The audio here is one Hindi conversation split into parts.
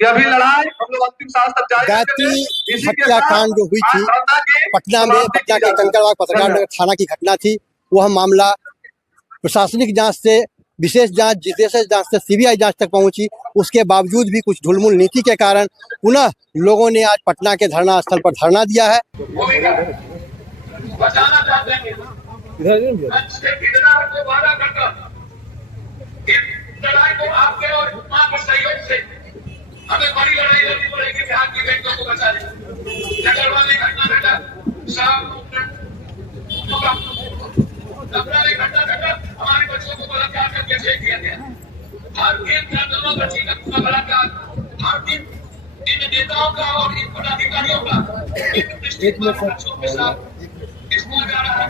कि अभी लड़ाई हम लोग अंतिम सांस तक जारी गायत्री हत्याकांड जो हुई थी पटना में, पटना के कंकड़बाग पत्रकार नगर थाना की घटना थी। वह मामला प्रशासनिक जांच से विशेष जांच से सीबीआई जांच तक पहुंची। उसके बावजूद भी कुछ ढुलमुल नीति के कारण पुनः लोगों ने आज पटना के धरना स्थल पर धरना दिया है। हमें बड़ी लड़ाई लड़नी पड़ेगी बिहार की बेटियों को बचाने। जगरवाल ने घटना घटा, हमारे बच्चों को बलात्कार करके छेड़ दिया गया। भारतीय कानूनों का ठीक बलात्कार, भारतीय इन नेताओं का और इन पदाधिकारियों का एक बच्चों के साथ इसको जा रहा है।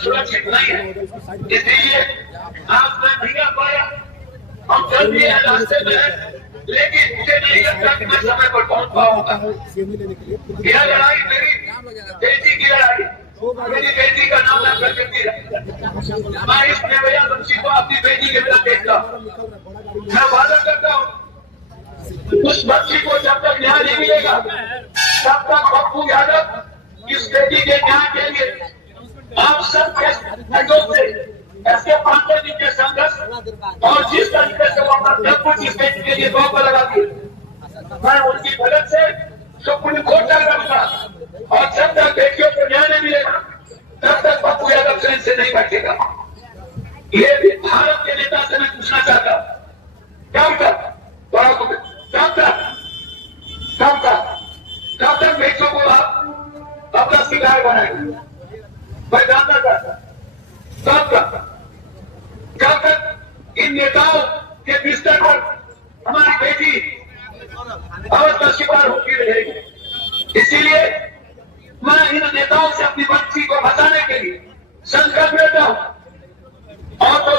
सुरक्षित नहीं है, इसलिए आप नहीं आ पाया। हम जल्द ही रास्ते में हैं, लेकिन मुझे नहीं लगता कि मैं समय पर पहुंच पाऊंगा। यह लड़ाई मेरी बेटी की लड़ाई, मेरी बेटी का नाम ना कर सकती है। मैं इस निर्भया बच्ची को अपनी बेटी के बिना देखता हूँ। मैं वादा करता हूँ उस बच्ची को जब तक न्याय नहीं मिलेगा तब तक पप्पू यादव इस बेटी के न्याय के लिए आप सबके सहयोग से ऐसे 5 दिन के संघर्ष और जिस तरीके से वो अपना सब कुछ इस बेटी के लिए दौड़ पर लगा दिए, मैं उनकी मदद से सुप्रीम कोर्ट तक रहूंगा। और जब तक बेटियों को न्याय नहीं मिलेगा तब तक पप्पू यादव ट्रेन से नहीं बैठेगा। ये भी भारत के नेता से मैं पूछना चाहता हूं, कब तक बेटियों को आप अपना शिकार बनाएंगे? मैं जानना चाहता कब तक इन नेताओं के बिस्तर पर हमारी बेटी औरत का शिकार होती रहेगी। इसीलिए मैं इन नेताओं से अपनी बच्ची को बचाने के लिए संकल्प लेता हूं। और तो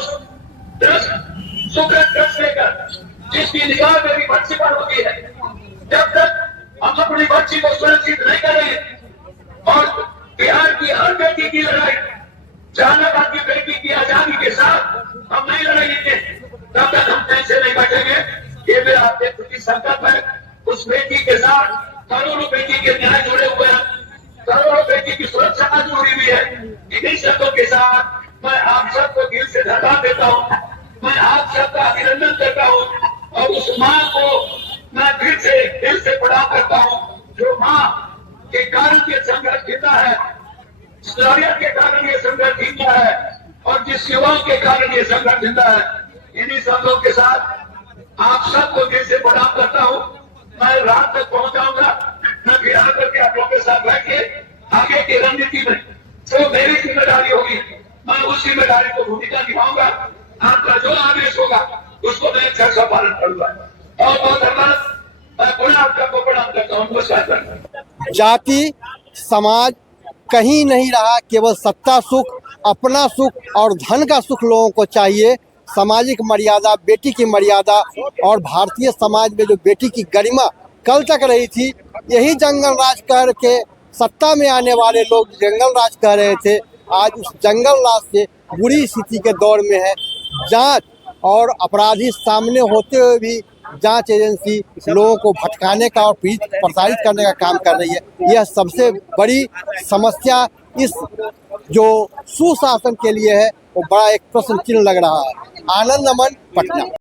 सुकृत लेकर जिसकी निगाह मेरी बच्ची पर होती है, जब तक हम अपनी बच्ची को सुरक्षित नहीं करेंगे और बिहार की हर बेटी की लड़ाई जहानाबाद की बेटी की आजादी के साथ हम नहीं लड़ेंगे तब तक हम कैसे नहीं बैठेंगे। ये मेरा आपके संकल्प है। उस बेटी के साथ करोड़ों बेटी के न्याय जुड़े हुए हैं, करोड़ों बेटी की सुरक्षा जुड़ी हुई है। इन्हीं शब्दों के साथ मैं आप सबको दिल से धन्यवाद देता हूँ। मैं आप सबका अभिनंदन करता हूँ और उस माँ को मैं दिल से प्रणाम करता हूँ जो माँ के कारण ये संघर्ष जीता है, लड़ाई के कारण ये संघर्ष जीता है और जिस युवाओं के कारण ये संघर्ष जीता है। इन्हीं शब्दों के साथ आप सबको दिल से प्रणाम करता हूँ। मैं रात तक पहुंचाऊंगा। मैं बिहार करके आप लोगों के साथ बैठ के आगे की रणनीति में जो मेरी जिम्मेदारी होगी मैं उस जिम्मेदारी को भूमिका निभाऊंगा। आपका जो आदेश होगा उसको मैं अच्छा सा पालन करूंगा। और बहुत धन्यवाद। मैं पुनः आपको प्रणाम करता हूँ। नमस्कार। जाति समाज कहीं नहीं रहा, केवल सत्ता सुख, अपना सुख और धन का सुख लोगों को चाहिए। सामाजिक मर्यादा, बेटी की मर्यादा और भारतीय समाज में जो बेटी की गरिमा कल तक रही थी, यही जंगल राज कर के सत्ता में आने वाले लोग जंगल राज कर रहे थे। आज उस जंगल राज से बुरी स्थिति के दौर में है। जांच और अपराधी सामने होते हुए भी जांच एजेंसी लोगों को भटकाने का और प्रताड़ित करने का काम कर रही है। यह सबसे बड़ी समस्या इस जो सुशासन के लिए है, वो बड़ा एक प्रश्न चिन्ह लग रहा है। आनंद अमन, पटना।